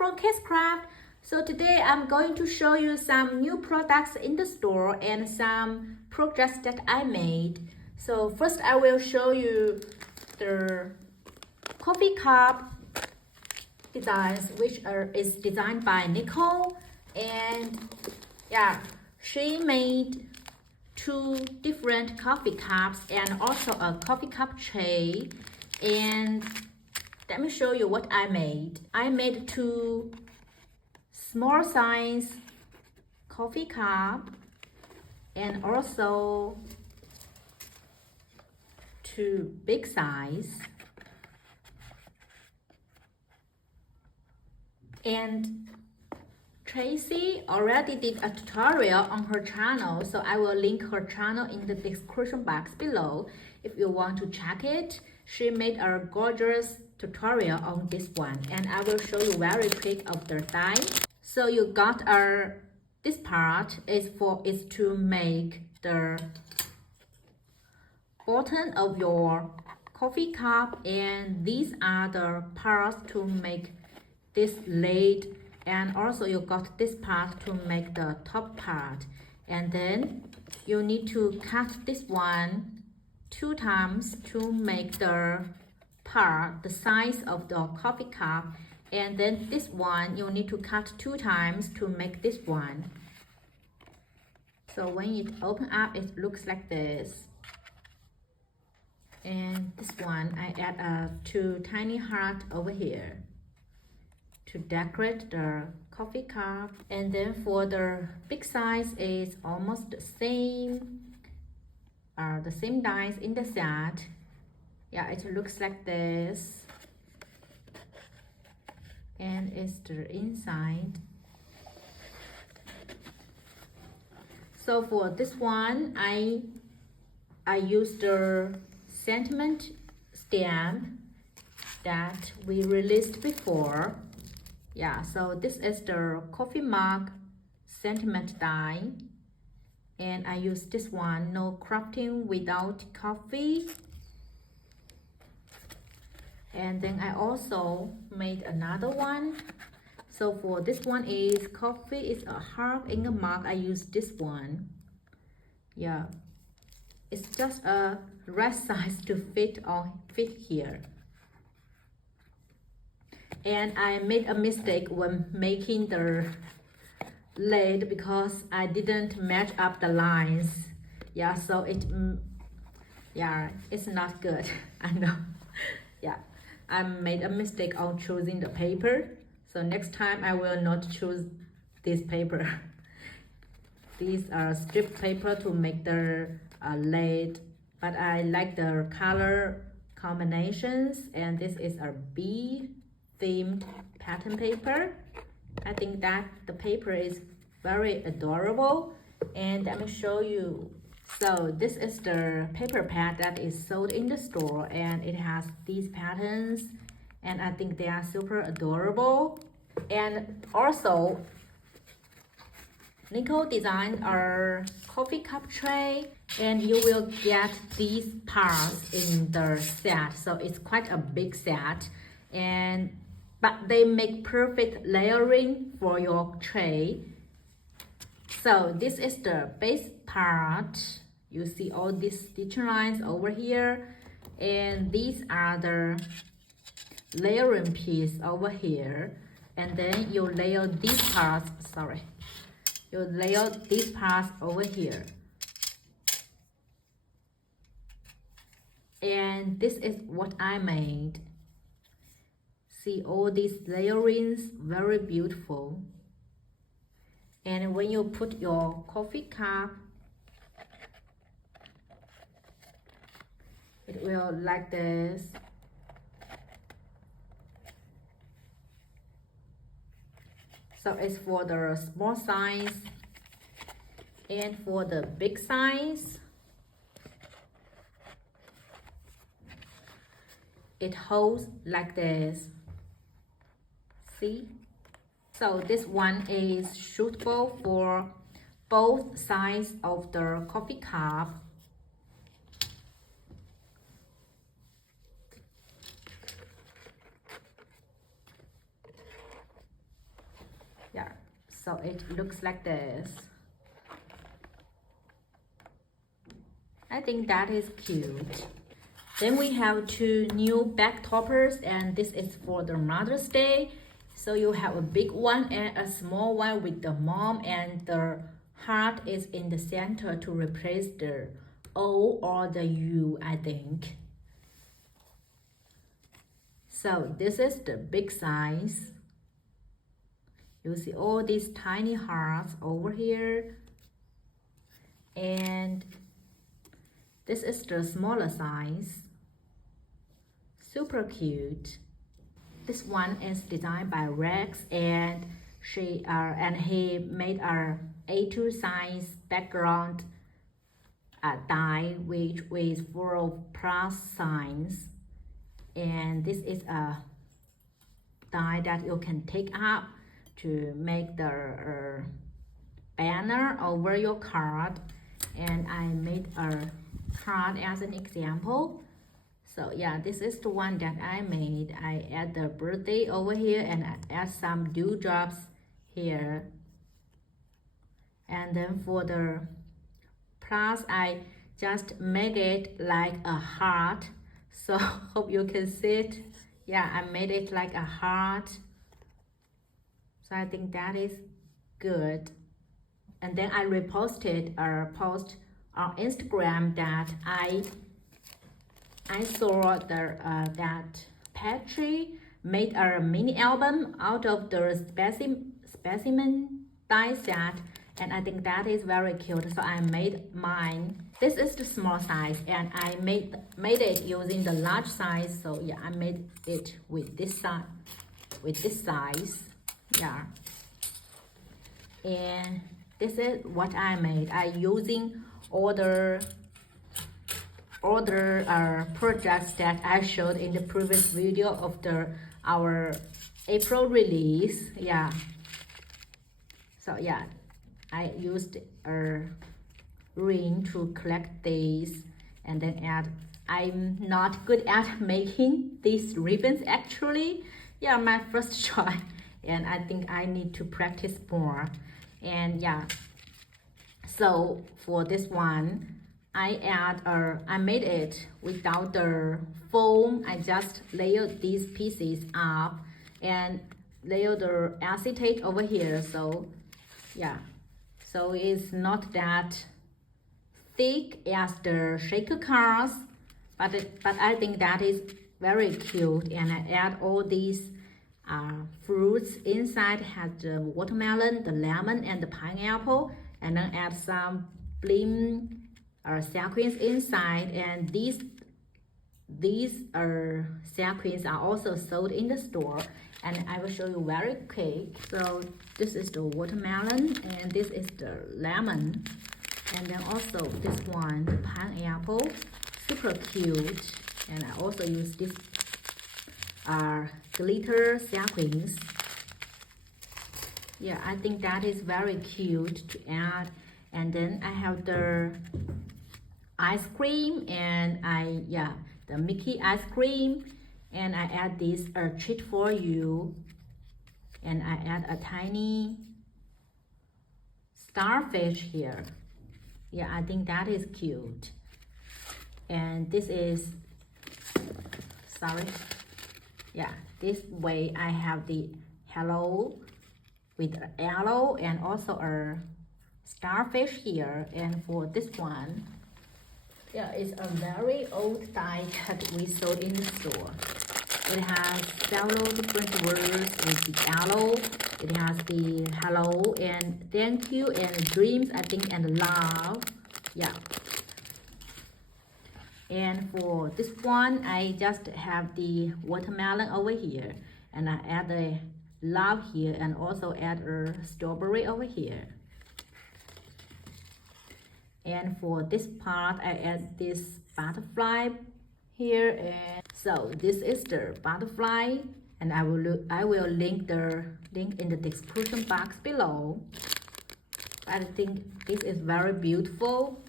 from KSCRAFT. So today I'm going to show you some new products in the store and some projects that I made. So first I will show you the coffee cup designs, which is designed by Nicole, and yeah, she made two different coffee cups and also a coffee cup tray. And let me show you what I made. I made two small size coffee cup and also two big size. And Tracy already did a tutorial on her channel, so I will link her channel in the description box below if you want to check it. She made a gorgeous tutorial on this one, and I will show you very quick of the die. So you got this part is to make the bottom of your coffee cup, and these are the parts to make this lid, and also you got this part to make the top part. And then you need to cut this one 2 times to make the part the size of the coffee cup, and then this one you need to cut 2 times to make this one. So when it opens up, it looks like this. And this one I add 2 tiny hearts over here to decorate the coffee cup. And then for the big size is almost the same dies in the set. Yeah, it looks like this, and it's the inside. So for this one, I used the sentiment stamp that we released before. Yeah, so this is the coffee mug sentiment die, and I use this one, no crafting without coffee. And then I also made another one. So for this one is coffee is a heart in a mug. I use this one. Yeah, it's just a right size to fit here. And I made a mistake when making the lid because I didn't match up the lines. Yeah, so it's not good. I know. Yeah, I made a mistake on choosing the paper, so next time I will not choose this paper. These are strip paper to make the lid, but I like the color combinations, and this is a bee themed pattern paper. I think that the paper is very adorable, and let me show you. So this is the paper pad that is sold in the store, and it has these patterns, and I think they are super adorable. And also Nicole designed a coffee cup tray, and you will get these parts in the set, so it's quite a big set, but they make perfect layering for your tray. So this is the base part. You see all these stitching lines over here, and these are the layering piece over here. And then you layer these parts, you layer these parts over here. And this is what I made. See all these layerings, very beautiful. And when you put your coffee cup, it will like this. So it's for the small size, and for the big size, it holds like this. See? So this one is suitable for both sides of the coffee cup. Yeah, so it looks like this. I think that is cute. Then we have two new bag toppers, and this is for the Mother's Day. So you have a big one and a small one with the mom, and the heart is in the center to replace the O or the U, I think. So this is the big size. You see all these tiny hearts over here. And this is the smaller size. Super cute. This one is designed by Rex, and he made a A2 size background die which is full of plus signs. And this is a die that you can take up to make the banner over your card. And I made a card as an example. So yeah, this is the one that I made. I add the birthday over here, and I add some dewdrops here. And then for the plus, I just make it like a heart. So hope you can see it. Yeah, I made it like a heart. So I think that is good. And then I reposted a post on Instagram that I saw that Patry made a mini album out of the specimen die set, and I think that is very cute. So I made mine. This is the small size, and I made it using the large size. So yeah, I made it with this size. Yeah, and this is what I made. I using all the projects that I showed in the previous video of our April release. Yeah, so yeah, I used a ring to collect these, and then I'm not good at making these ribbons actually. Yeah, my first try, and I think I need to practice more. And yeah, so for this one, I made it without the foam. I just layered these pieces up and layer the acetate over here. So yeah, so it's not that thick as the shaker cards, but I think that is very cute. And I add all these fruits inside. Has the watermelon, the lemon, and the pineapple, and then add some bling sequins inside. And these sequins are also sold in the store, and I will show you very quick. So this is the watermelon, and this is the lemon, and then also this one, the pineapple, super cute. And I also use this glitter sequins. Yeah, I think that is very cute to add. And then I have the ice cream, and the Mickey ice cream, and I add this treat for you, and I add a tiny starfish here. Yeah, I think that is cute. And this is this way I have the hello with an arrow and also a starfish here. And for this one, yeah, it's a very old die that we sold in the store. It has several different words with the arrow. It has the hello and thank you and dreams, I think, and love. Yeah. And for this one, I just have the watermelon over here, and I add the love here, and also add a strawberry over here. And for this part, I add this butterfly here. And so this is the butterfly, and I will link in the description box below. I think this is very beautiful.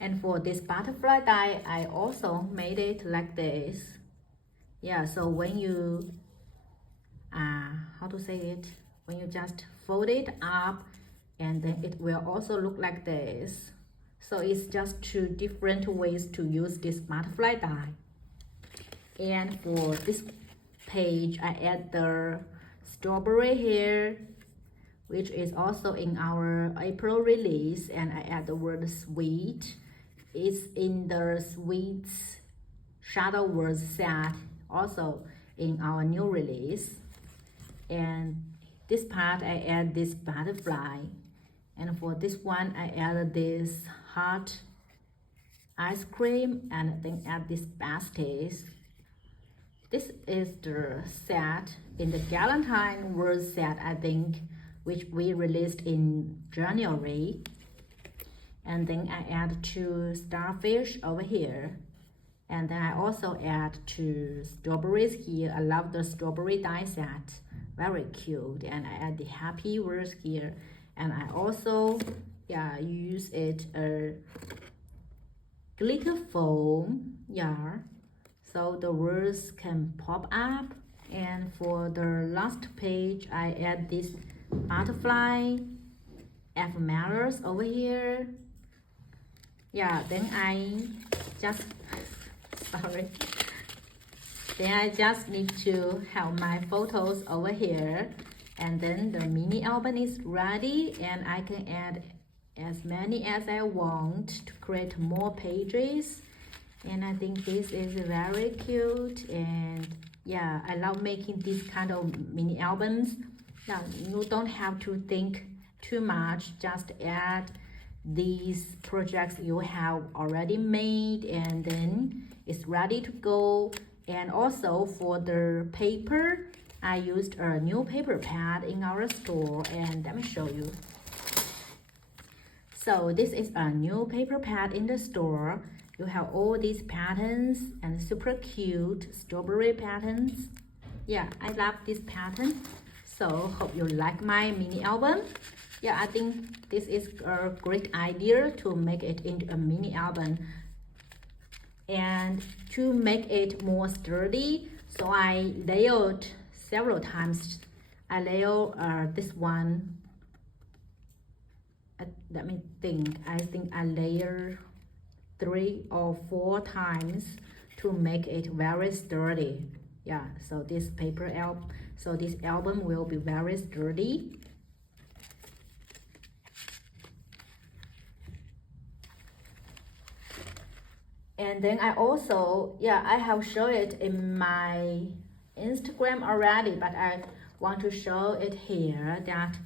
And for this butterfly die, I also made it like this. Yeah, so when you how to say it, when you just fold it up, and then it will also look like this. So it's just two different ways to use this butterfly die. And for this page, I add the strawberry here, which is also in our April release, and I add the word sweet. It's in the sweets shadow words set, also in our new release. And this part I add this butterfly, and for this one I added this hot ice cream, and then add this basket. This is the set in the Galentine word set, I think, which we released in January. And then I add two starfish over here, and then I also add two strawberries here. I love the strawberry die set, very cute. And I add the happy words here, and I also use it glitter foam, so the words can pop up. And for the last page, I add this butterfly ephemeras over here. Then I just then I just need to have my photos over here, and then the mini album is ready, and I can add as many as I want to create more pages. And I think this is very cute, and I love making this kind of mini albums. You don't have to think too much, just add these projects you have already made, and then it's ready to go. And also for the paper, I used a new paper pad in our store, and let me show you. So this is a new paper pad in the store. You have all these patterns and super cute strawberry patterns. I love this pattern. So hope you like my mini album. I think this is a great idea to make it into a mini album. And to make it more sturdy, so I layered several times. I layered this one. Let me think. I think I layered 3 or 4 times to make it very sturdy. So this this album will be very sturdy. And then I also, I have shown it in my Instagram already, but I want to show it here, that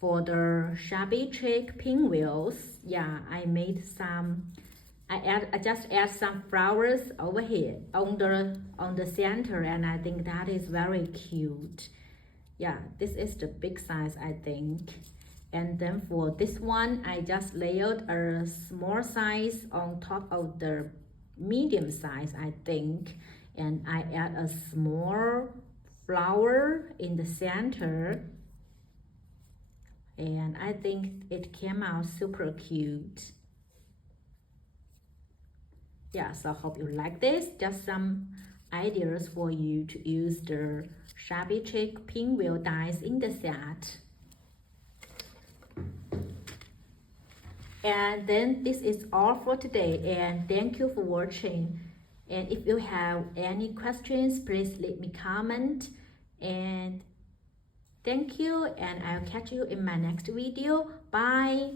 for the shabby chic pinwheels, I made some. I just add some flowers over here on the center, and I think that is very cute. This is the big size, I think. And then for this one, I just layered a small size on top of the medium size, I think, and I add a small flower in the center, and I think it came out super cute. So hope you like this. Just some ideas for you to use the shabby chic pinwheel dies in the set. And then this is all for today, and thank you for watching. And if you have any questions, please leave me comment. And thank you, and I'll catch you in my next video. Bye.